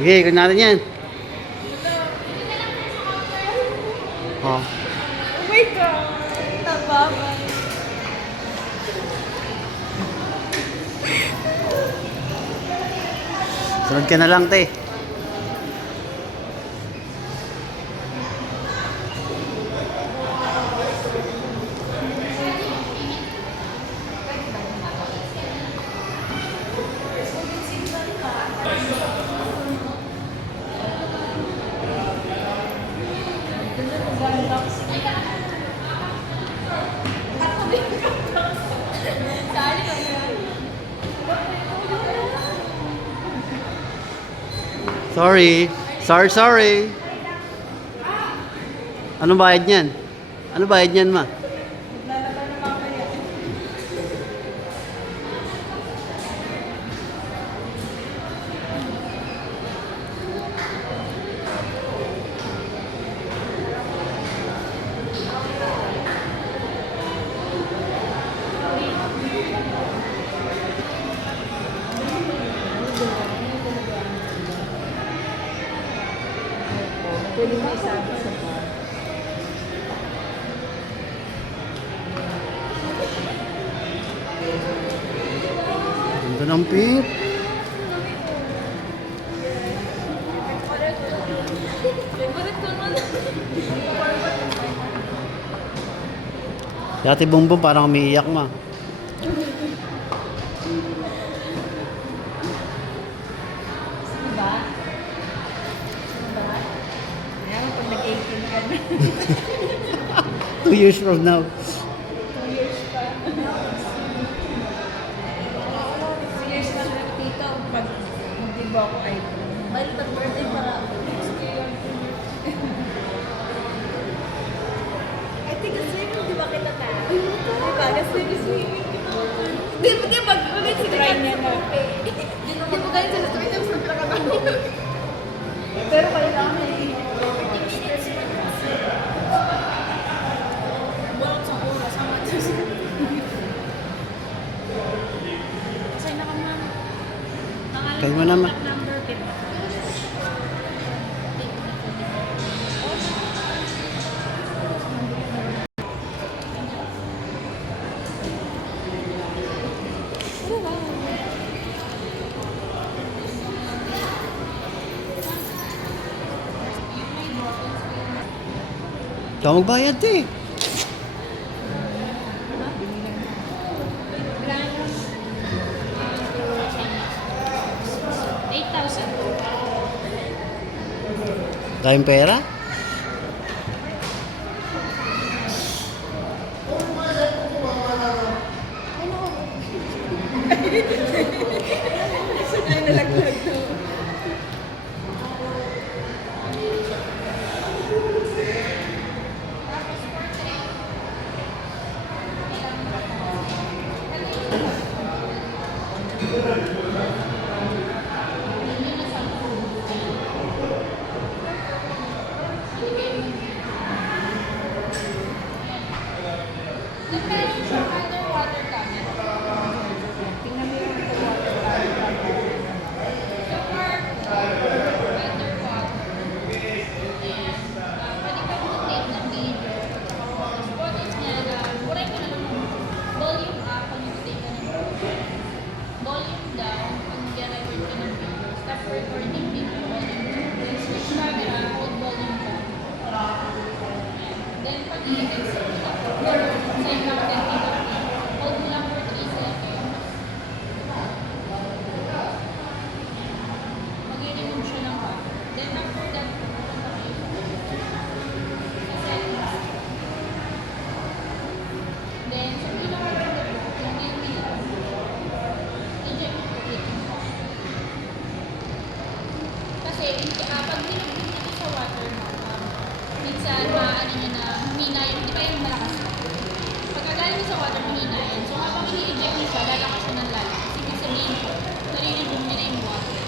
Sige, ikot natin yan. Oh. Oh my God! Tababay. Sunod ka na lang, te. Sorry. Sorry. Ano bayad niyan? Ano bayad niyan, ma? Pwede mo isabi sa bar. Ganda ng pip. Dati bumbong parang umiiyak, ma. Diba? Ayan, pag nag-18 ka na. 2 years from now. 2 years pa. 2 years pa na tito. Pag mag-diba ako ay may birthday para next year. I think kasi yung di ba kita ta? Diba? Kasi yung swimming. Di ba mag-ulit si try niya na. Di ba ganyan sa story tapos nagpakatawa. Pero kailangan may 30 minutes. Walang sa oras. Say na ka, ma'am. Kayo mo naman. Number 50. Ikaw magbayad, te. Tayong pera? Kasi pag binubog natin sa water, minsan maano niya na humina yung, di ba yung malakas na? Pagkagaling sa water, humina yan. So habang ini-eject niya siya, lalakas siya ng lalakas. Ibig sabihin, nariribog niya na yung water.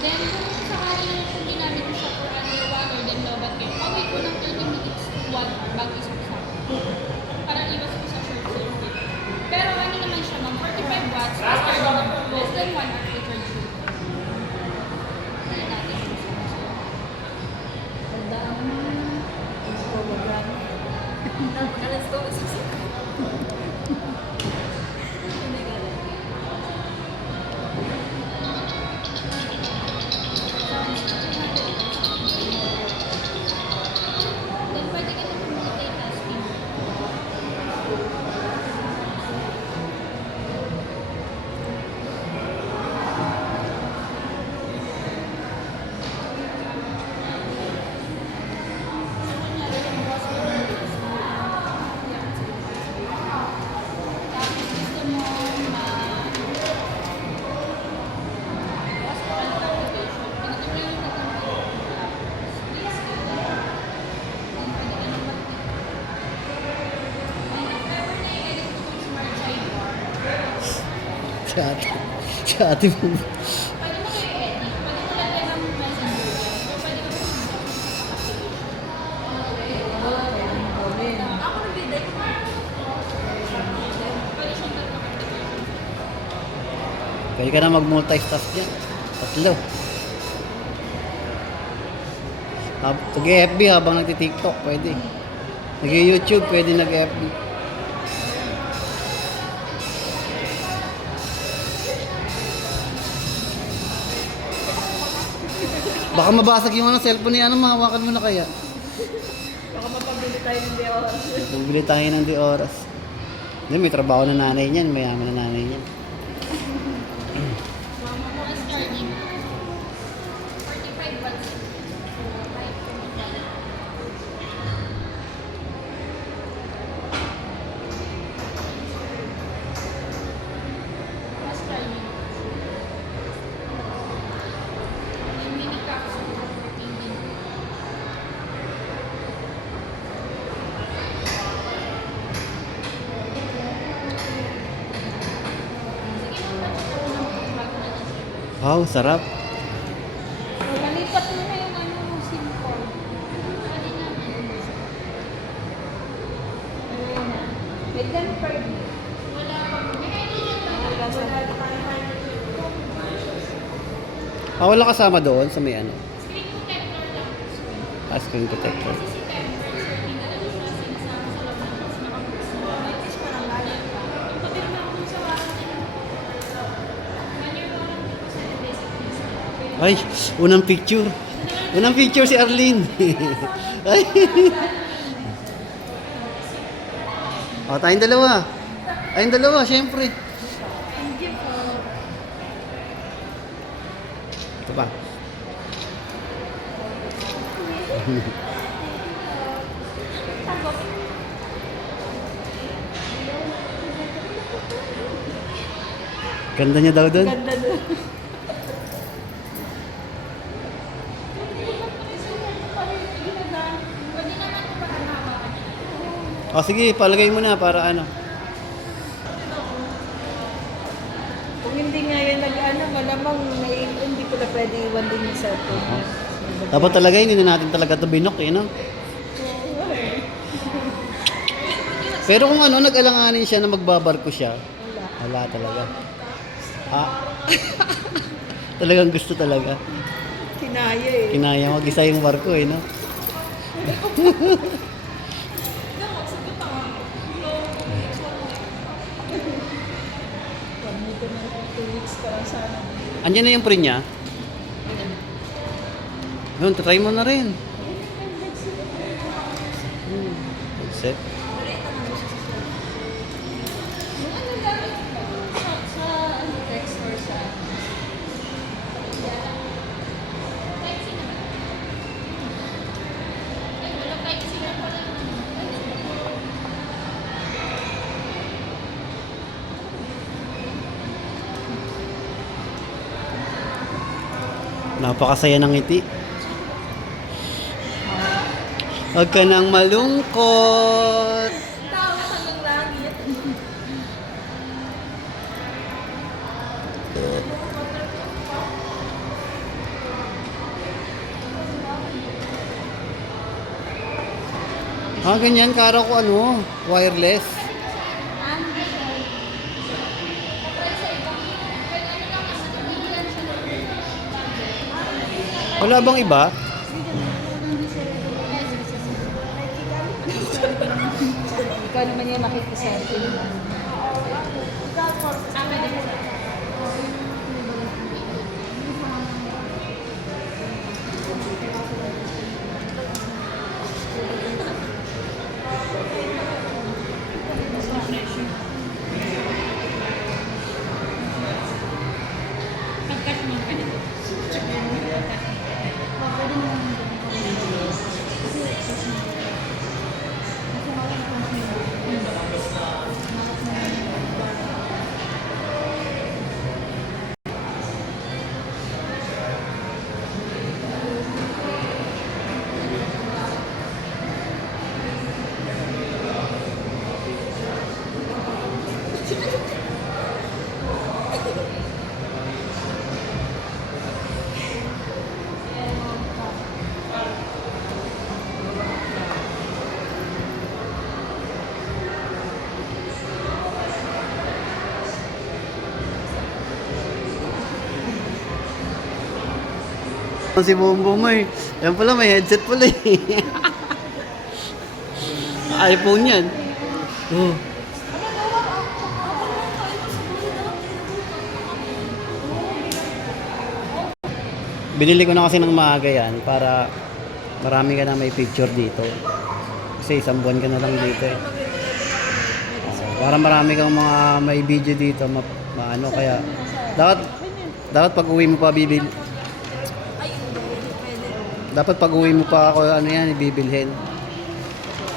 Then kung sakali na kung ginamit mo siya for underwater, then lobat kayo, pag-wait ko ng 30 minutes to 1 hour bago isuksa. Parang iwas ko sa short circuit. Pero ano naman siya, ma'am, 45 watts, less than 1 hour to charge. Si ate. Si ate mo. Pwede mo kayo edit. Pwede mo lagyan ng messenger yan. So, pwede mo Ako nag-bida. pwede siyang magpapakita. Pwede ka na mag-multitask dyan. Tatlo. Nag-FB habang nagti-TikTok, pwede. Nag-YouTube, pwede nag-FB. Baka mabasag yung cellphone ni ano, mahawakan mo na kaya. Baka mapabili tayo ng Dior. Bumili tayo ng di oras. Hindi, may trabaho na nanay niyan, mayaman na nanay niyan. Mas charging. 45 bucks. Mas charging. Yung mini capsule. Hindi. Sige, mag-touch ako ng bago na lang. Wow, sarap. Malipat mo na yung ano, SIM card. Pwede naman. Wait lang, per. Wala pa. Wala pa. Wala kasama doon sa may ano. Screen protector lang. Screen protector. Kasi si temper, sir, hindi na lang siya sinasama sa loob ng box. Nakabox na. Is parang lalat pa. Yung papirma ako sa warranty. 1 year warranty ko sa basic discount. Ay, unang picture. Unang picture si Arlene. Ay. O, tayong dalawa. Tayong dalawa, syempre. Ito pa. Ganda niya daw doon. Ganda doon. Pwede naman ko ba hawakan niya? O, sige, palagay mo na para ano. Kung hindi nga yan nag-ano, malamang hindi ko na pwede iwan din yung cellphone. Dapat talaga hindi na natin talaga ito binok, eh, no? Pero kung ano, nag-alanganin siya na magbabarko siya, wala talaga. Talagang gusto talaga. Kinaya eh. Kinaya mag-isa yung barko, eh, no? Dito na 2 weeks pa lang sana. Andiyan na yung print niya. Doon, try mo na rin. Set. Ano gamit mo? Sa text or sa... Type C naman. Ay, walang type C lang pala. Napakasaya ng ngiti. Huwag ka nang malungkot. Tawa ka ng langit. Ganyan, kara ko ano, wireless. Wala bang iba? Ikaw naman yung makikiselfie. Pagkas mo pa nito. Si Bombom mo eh. Yan pala, may headset pala eh. iPhone yan. Oh. Binili ko na kasi ng maaga yan para marami ka na may picture dito. Kasi isang buwan ka na lang dito eh. Para marami kang mga may video dito, maano kaya dapat pag uwi mo pa bibili. Dapat pag uwi mo pa ako ano yan ibibilhin.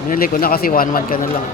Binili ko na kasi 1 month ka na lang.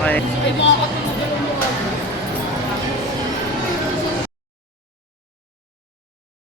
Okay. Ay, mga katulad mo.